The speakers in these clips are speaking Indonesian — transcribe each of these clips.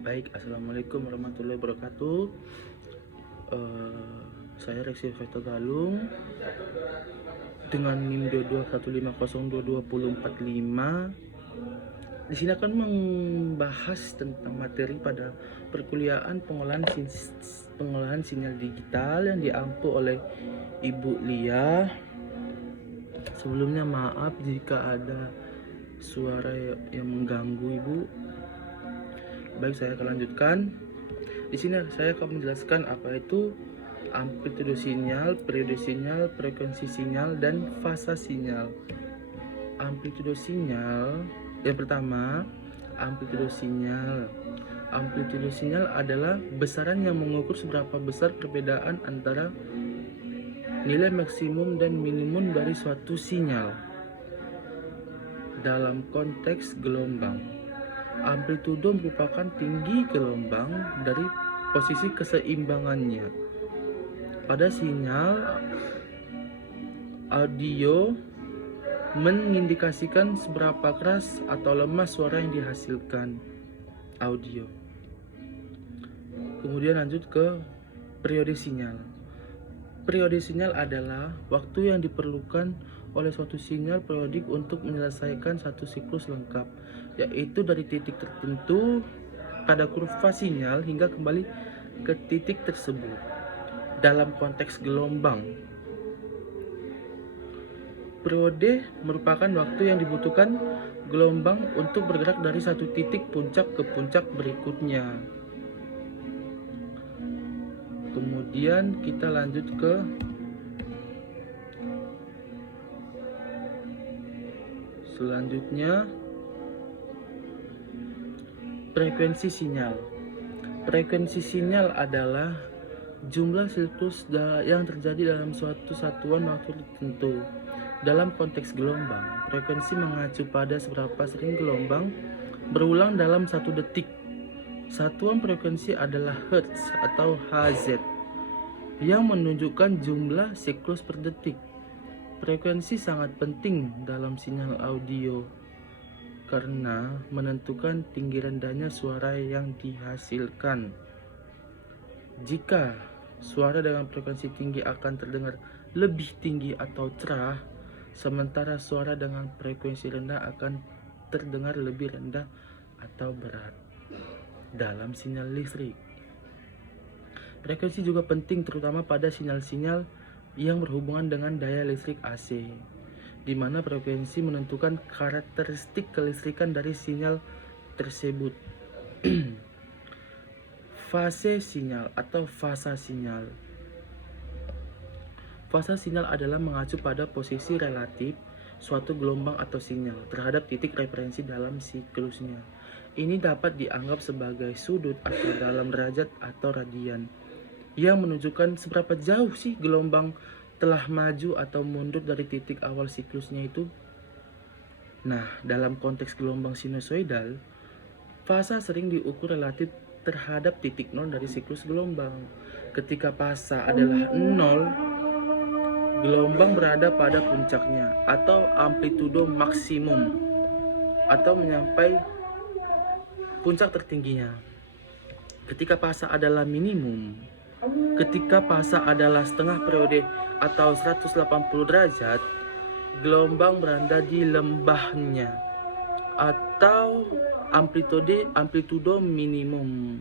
Baik, assalamualaikum warahmatullahi wabarakatuh. Saya Reksi Veto Galung dengan NIM 2215022045. Di sini akan membahas tentang materi pada perkuliahan pengolahan sinyal digital yang diampu oleh Ibu Lia. Sebelumnya maaf jika ada suara yang mengganggu Ibu. Baik, saya akan lanjutkan. Di sini saya akan menjelaskan apa itu amplitudo sinyal, periode sinyal, frekuensi sinyal, dan fasa sinyal. Amplitudo sinyal, yang pertama, amplitudo sinyal. Amplitudo sinyal adalah besaran yang mengukur seberapa besar perbedaan antara nilai maksimum dan minimum dari suatu sinyal dalam konteks gelombang. Amplitudo merupakan tinggi gelombang dari posisi keseimbangannya. Pada sinyal audio mengindikasikan seberapa keras atau lemah suara yang dihasilkan audio. Kemudian lanjut ke periode sinyal. Periode sinyal adalah waktu yang diperlukan oleh suatu sinyal periodik untuk menyelesaikan satu siklus lengkap, yaitu dari titik tertentu pada kurva sinyal hingga kembali ke titik tersebut. Dalam konteks gelombang, periode merupakan waktu yang dibutuhkan gelombang untuk bergerak dari satu titik puncak ke puncak berikutnya. Kemudian kita lanjut ke selanjutnya, frekuensi sinyal. Frekuensi sinyal adalah jumlah siklus yang terjadi dalam suatu satuan waktu tertentu. Dalam konteks gelombang, frekuensi mengacu pada seberapa sering gelombang berulang dalam satu detik. Satuan frekuensi adalah Hertz atau Hz yang menunjukkan jumlah siklus per detik. Frekuensi sangat penting dalam sinyal audio karena menentukan tinggi rendahnya suara yang dihasilkan. Jika suara dengan frekuensi tinggi akan terdengar lebih tinggi atau cerah, sementara suara dengan frekuensi rendah akan terdengar lebih rendah atau berat. Dalam sinyal listrik, frekuensi juga penting terutama pada sinyal-sinyal yang berhubungan dengan daya listrik AC, di mana frekuensi menentukan karakteristik kelistrikan dari sinyal tersebut. Fase sinyal atau fasa sinyal. Fasa sinyal adalah mengacu pada posisi relatif suatu gelombang atau sinyal terhadap titik referensi dalam siklusnya. Ini dapat dianggap sebagai sudut atau dalam derajat atau radian yang menunjukkan seberapa jauh sih gelombang telah maju atau mundur dari titik awal siklusnya itu. Nah, dalam konteks gelombang sinusoidal, fasa sering diukur relatif terhadap titik nol dari siklus gelombang. Ketika fasa adalah 0, gelombang berada pada puncaknya atau amplitudo maksimum atau menyampai puncak tertingginya. Ketika fasa adalah minimum, ketika fasa adalah setengah periode atau 180 derajat, gelombang berada di lembahnya atau amplitudo minimum.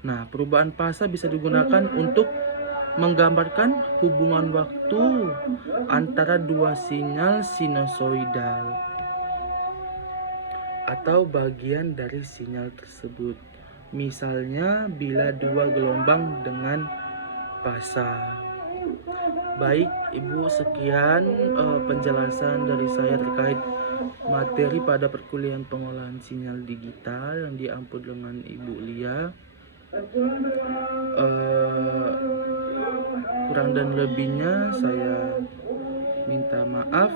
Nah, perubahan fasa bisa digunakan untuk menggambarkan hubungan waktu antara dua sinyal sinusoidal atau bagian dari sinyal tersebut. Misalnya bila dua gelombang dengan fasa. Baik Ibu, sekian penjelasan dari saya terkait materi pada perkuliahan pengolahan sinyal digital yang diampu dengan Ibu Lia. Kurang dan lebihnya saya minta maaf.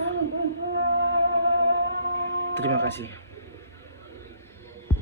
Terima kasih.